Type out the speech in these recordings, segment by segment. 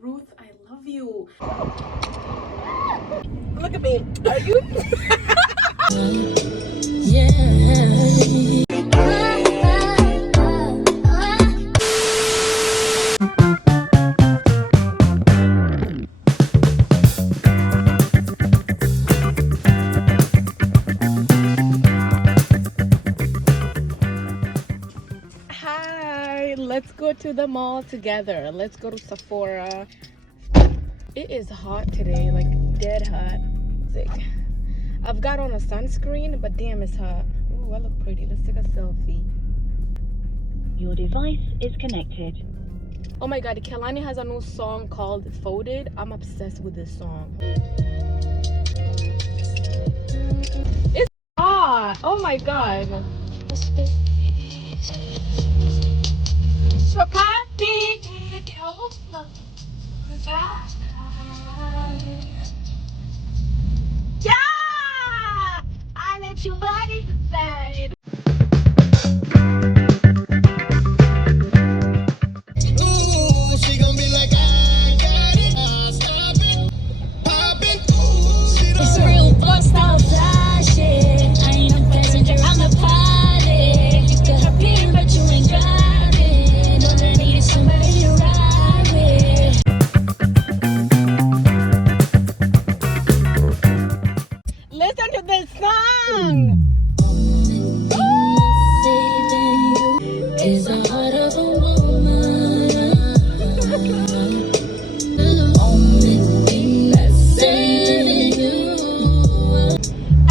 Ruth, I love you. Look at me. Are you? Yeah. Hi, let's go to the mall together. Let's go to Sephora. It is hot today, like dead hot. Sick. I've got on a sunscreen, but damn, it's hot. Ooh, I look pretty. Let's take a selfie. Your device is connected. Oh my god, Kelani has a new song called Folded. I'm obsessed with this song. It's hot. Oh my god. Yeah! I let your body decide. She gon' be like, I got it. Stop it. Pop it. It's real bust out fly shit. I ain't a passenger, I'm the pilot. You could hop in, but you ain't driving. All I need is somebody to ride with. Listen to this song. Is the heart of a woman. The only thing that's saving you.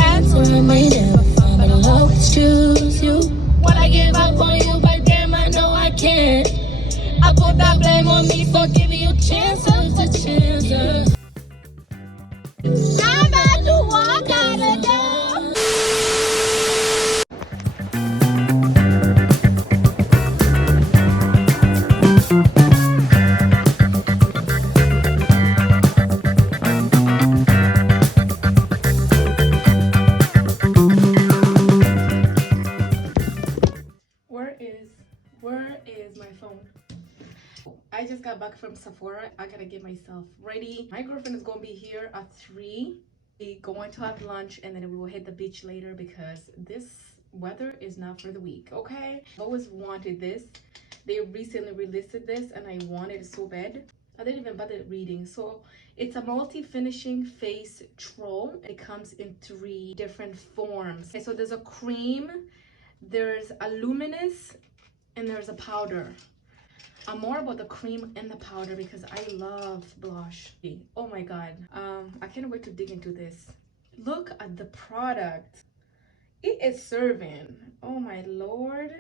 Answer may never find, but I'll always choose you. What I give up on you, but damn, I know I can't. I put that blame on me for giving you chances to chances. I'm about to walk out the door. Where is my phone? I just got back from Sephora. I gotta get myself ready. My girlfriend is gonna be here at 3. We're going to have lunch and then we will hit the beach later because this weather is not for the weak, okay? I've always wanted this. They recently released this and I wanted it so bad. I didn't even bother reading. So it's a multi-finishing face troll. It comes in 3 different forms. Okay, so there's a cream, there's a luminous, and there's a powder. I'm more about the cream and the powder because I love blush. Oh my god, I can't wait to dig into this. Look at the product. It is serving. Oh my lord,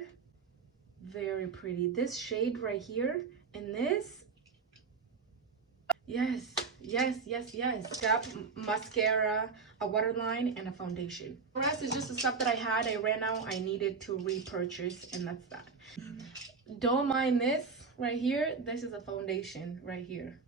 very pretty. This shade right here and this, yes, yes, yes, yes. Got mascara, a waterline, and a foundation. The rest is just the stuff that I had. I ran out. I needed to repurchase, and that's that. Don't mind this right here. This is a foundation right here.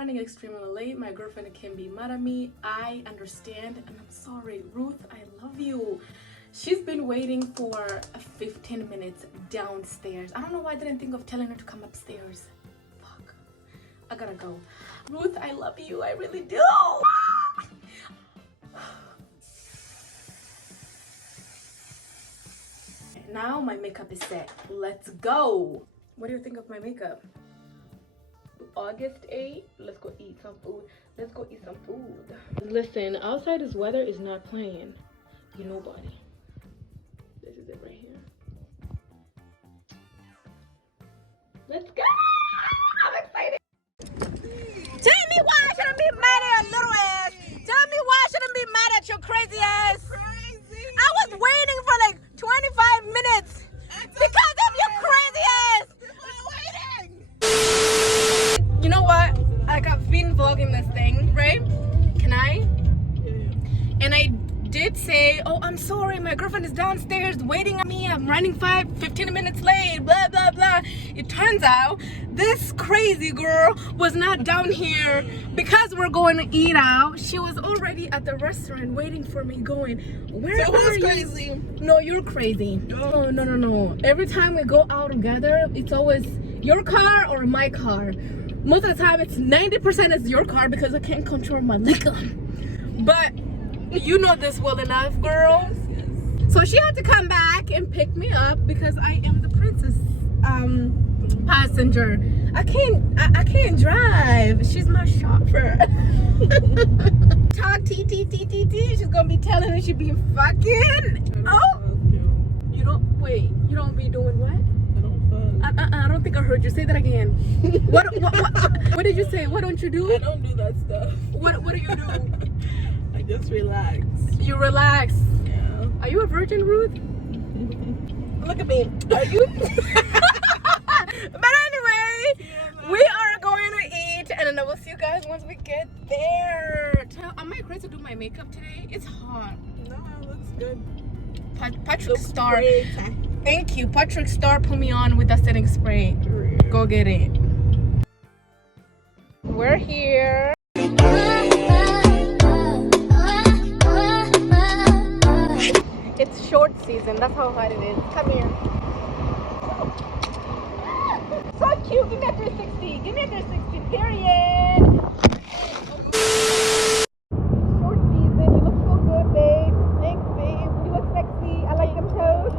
running extremely late. My girlfriend can be mad at me. I understand and I'm sorry. Ruth, I love you. She's been waiting for 15 minutes downstairs. I don't know why I didn't think of telling her to come upstairs. Fuck. I gotta go. Ruth, I love you. I really do. Now my makeup is set. Let's go. What do you think of my makeup? August 8th. Let's go eat some food. Let's go eat some food. Listen, outside this weather is not playing. You nobody. This is it right here. Let's go. I'm excited. Tell me why I shouldn't be mad at your little ass. Tell me why I shouldn't be mad at your crazy ass. I was waiting for like 25 minutes because of your crazy ass. You know what? Like I've been vlogging this thing, right? Can I? And I did say, oh, I'm sorry, my girlfriend is downstairs waiting on me. I'm running 15 minutes late, blah, blah, blah. It turns out this crazy girl was not down here because we're going to eat out. She was already at the restaurant waiting for me going, where so are you? Crazy? No, you're crazy. No. Every time we go out together, it's always your car or my car. Most of the time, it's 90% is your car because I can't control my liquor. But you know this well enough, girl. Yes. So she had to come back and pick me up because I am the princess passenger. I can't drive. She's my chauffeur. Talk T. She's gonna be telling me she be fucking. Oh, you don't be doing what? I don't think I heard you say that again. What did you say? What don't you do? I don't do that stuff. What do you do? I just relax. You relax. Yeah. Are you a virgin, Ruth? Look at me. Are you? But anyway, we are going to eat, and then I will see you guys once we get there. Am I crazy to do my makeup today? It's hot. No, it looks good. Patrick Star. Thank you. Patrick Star put me on with that setting spray. Go get it. We're here. It's short season. That's how hot it is. Come here. So cute. Give me a 360. Give me a 360. Period. Short season. You look so good, babe. Thanks, babe. You look sexy. I like them toes.